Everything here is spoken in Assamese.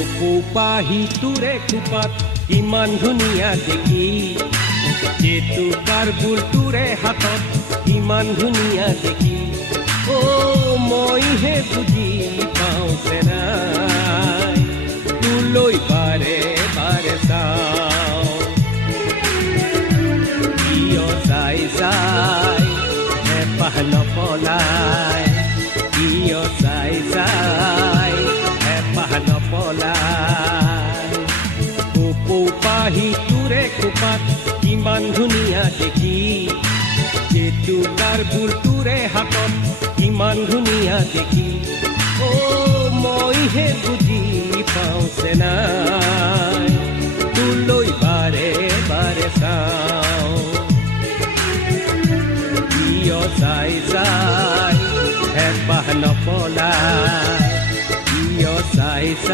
পাহি তোৰে খোপাত ইমান ধুনীয়া দেখি জেতুকাৰ বুলটোৰে হাতত ইমান ধুনীয়া দেখি মইহে বুজি পাওঁ চেনাই তোলৈ বাৰে বাৰে চাওঁ কিয় চাই চাই হেঁপাহ নপলাই কিয় চাই চাই হেঁপাহ নপলাই পাহি তোৰে খোপাত ইমান ধুনীয়া দেখি জেতুকাৰ বুলটোৰে হাতত ইমান ধুনীয়া দেখি মইহে বুজি পাওঁ চেনাই তোলৈ বাৰে বাৰে চাওঁ কিয় চাই চাই হেঁপাহ নপলাই কিয় চাই চাই